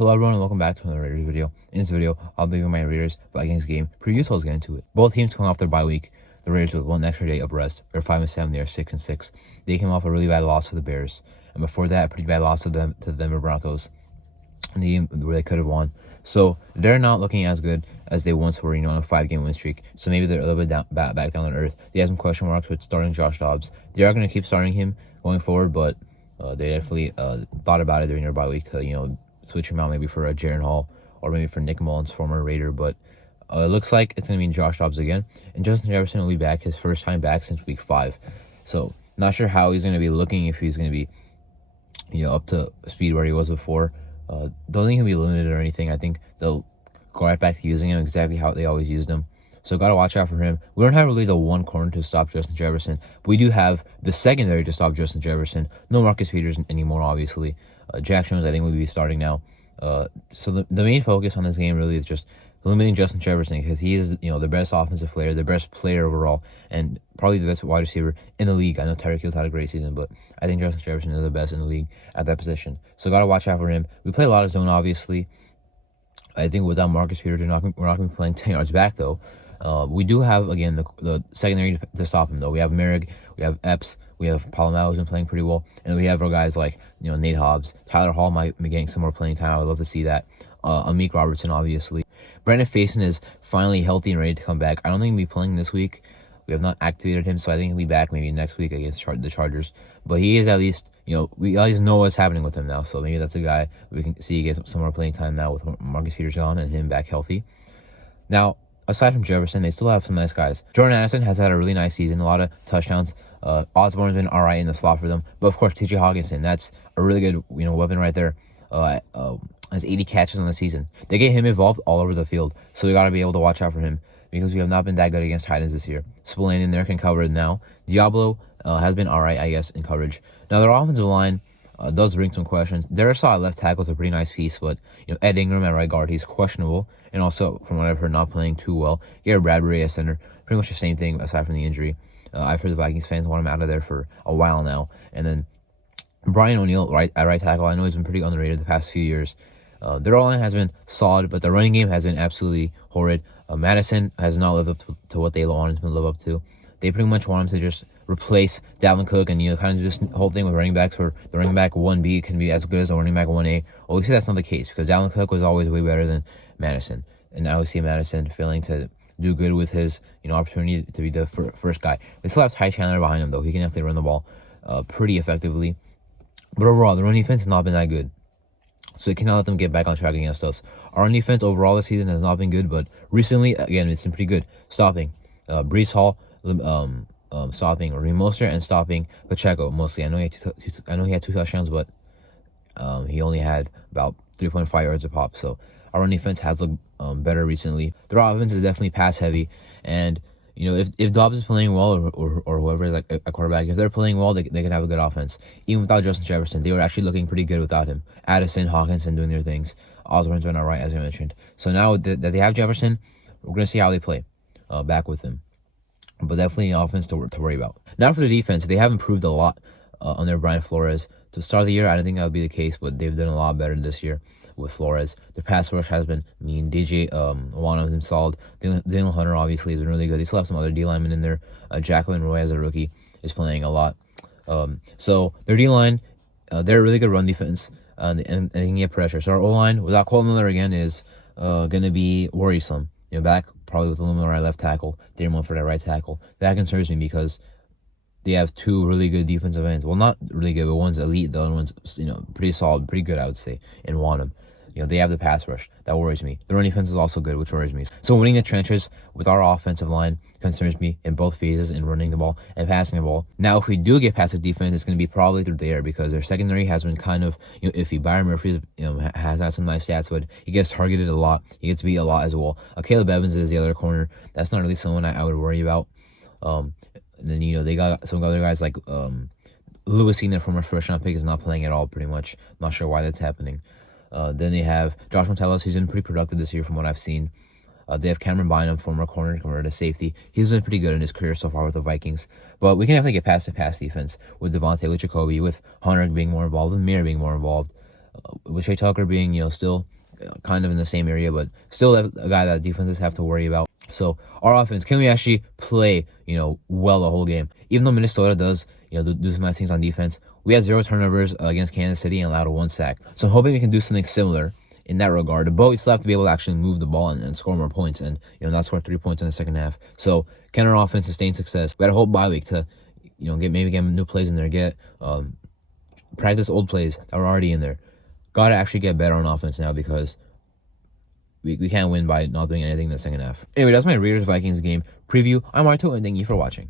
Hello everyone and welcome back to another Raiders video. In this video, I'll be giving my Raiders Vikings game preview, so let's get into it. Both teams coming off their bye week. The Raiders with one extra day of rest. They're 5-7, they are 6-6. They came off a really bad loss to the Bears. And before that, a pretty bad loss to the Denver Broncos. In the game where they could have won. So they're not looking as good as they once were, on a 5-game win streak. So maybe they're a little bit back down on earth. They have some question marks with starting Josh Dobbs. They are going to keep starting him going forward, but they definitely thought about it during their bye week to, switch him out maybe for a Jaren Hall or maybe for Nick Mullins, former Raider. But it looks like it's going to be Josh Dobbs again. And Justin Jefferson will be back, his first time back since week 5. So not sure how he's going to be looking, if he's going to be, up to speed where he was before. Don't think he'll be limited or anything. I think they'll go right back to using him exactly how they always used him. So got to watch out for him. We don't have really the one corner to stop Justin Jefferson, but we do have the secondary to stop Justin Jefferson. No Marcus Peters anymore, obviously. Jack Jones, I think, will be starting now. So the main focus on this game really is just limiting Justin Jefferson, because he is, the best offensive player, the best player overall, and probably the best wide receiver in the league. I know Tyreek Hill's had a great season, but I think Justin Jefferson is the best in the league at that position. So got to watch out for him. We play a lot of zone, obviously. I think without Marcus Peters, we're not going to be playing 10 yards back, though. We do have, again, the secondary to stop him, though. We have Merrick, we have Epps, we have Palomalo, who's been playing pretty well, and we have our guys like, Nate Hobbs. Tyler Hall might be getting some more playing time. I would love to see that. Amik Robertson, obviously. Brandon Faison is finally healthy and ready to come back. I don't think he'll be playing this week. We have not activated him, so I think he'll be back maybe next week against the Chargers. But he is at least, we at least know what's happening with him now, so maybe that's a guy we can see get some more playing time now with Marcus Peters gone and him back healthy. Now, aside from Jefferson, they still have some nice guys. Jordan Addison has had a really nice season, a lot of touchdowns. Osborne's been all right in the slot for them. But, of course, T.J. Hawkinson, that's a really good weapon right there. Has 80 catches on the season. They get him involved all over the field, so we got to be able to watch out for him, because we have not been that good against tight ends this year. Spillane in there can cover it now. Diablo has been all right, I guess, in coverage. Now, their offensive line does bring some questions. Darisaw at left tackle is a pretty nice piece, but Ed Ingram at right guard, he's questionable. And also, from what I've heard, not playing too well. Garrett Bradbury at center, pretty much the same thing aside from the injury. I've heard the Vikings fans want him out of there for a while now. And then Brian O'Neill at right tackle, I know he's been pretty underrated the past few years. Their O-line has been solid, but the running game has been absolutely horrid. Madison has not lived up to what they wanted him to live up to. They pretty much want him to just replace Dalvin Cook, and kind of just the whole thing with running backs, where the running back 1B can be as good as the running back 1A. Well, we see that's not the case, because Dalvin Cook was always way better than Madison, and now we see Madison failing to do good with his opportunity to be the first guy. They still have Ty Chandler behind him, though. He can definitely run the ball pretty effectively, but overall the run defense has not been that good. So they cannot let them get back on track against us. Our run defense overall this season has not been good, but recently, again, it's been pretty good. Stopping Breece Hall, stopping Raheem Mostert, and stopping Pacheco mostly. I know he had two touchdowns, but he only had about 3.5 yards a pop. So our run defense has looked better recently. Their offense is definitely pass heavy, and if Dobbs is playing well, or whoever is like a quarterback, if they're playing well, they can have a good offense. Even without Justin Jefferson, they were actually looking pretty good without him. Addison, Hawkinson doing their things. Osborne's been all right, as I mentioned. So now that they have Jefferson, we're going to see how they play back with him. But definitely an offense to worry about. Now for the defense, they have improved a lot under Brian Flores. To start the year, I didn't think that would be the case, but they've done a lot better this year with Flores. The pass rush has been mean. DJ Wano has been solid. Daniel Hunter obviously has been really good. They still have some other D linemen in there. Jacqueline Roy as a rookie is playing a lot. So their D line, they're a really good run defense, and they can get pressure. So our O line without Cole Miller again is going to be worrisome. Back probably with Lil Miller at left tackle, Darren Munford at right tackle. That concerns me, because they have two really good defensive ends. Well, not really good, but one's elite. The other one's pretty solid, pretty good, I would say, in Wanham. They have the pass rush. That worries me. The run defense is also good, which worries me. So winning the trenches with our offensive line concerns me in both phases, in running the ball and passing the ball. Now, if we do get past the defense, it's going to be probably through the air, because their secondary has been kind of iffy. Byron Murphy has had some nice stats, but he gets targeted a lot. He gets beat a lot as well. Caleb Evans is the other corner. That's not really someone I would worry about. And then they got some other guys like Lewis Seen, their former first-round pick, is not playing at all, pretty much. Not sure why that's happening. Then they have Josh Metellus. He's been pretty productive this year from what I've seen. They have Cameron Bynum, former corner, converted to safety. He's been pretty good in his career so far with the Vikings. But we can definitely get past the pass defense with Devontae, with Jacoby, with Hunter being more involved, with Mir being more involved. With Trey Tucker being, still kind of in the same area, but still a guy that defenses have to worry about. So our offense, can we actually play, well the whole game? Even though Minnesota does, do some nice things on defense, we had 0 turnovers against Kansas City and allowed 1 sack. So I'm hoping we can do something similar in that regard. But we still have to be able to actually move the ball and score more points, and not score 3 points in the second half. So can our offense sustain success? We had a whole bye week to, get new plays in there, get practice old plays that were already in there. Got to actually get better on offense now, because we can't win by not doing anything in the second half. Anyway, that's my Raiders Vikings game preview. I'm Arto, and thank you for watching.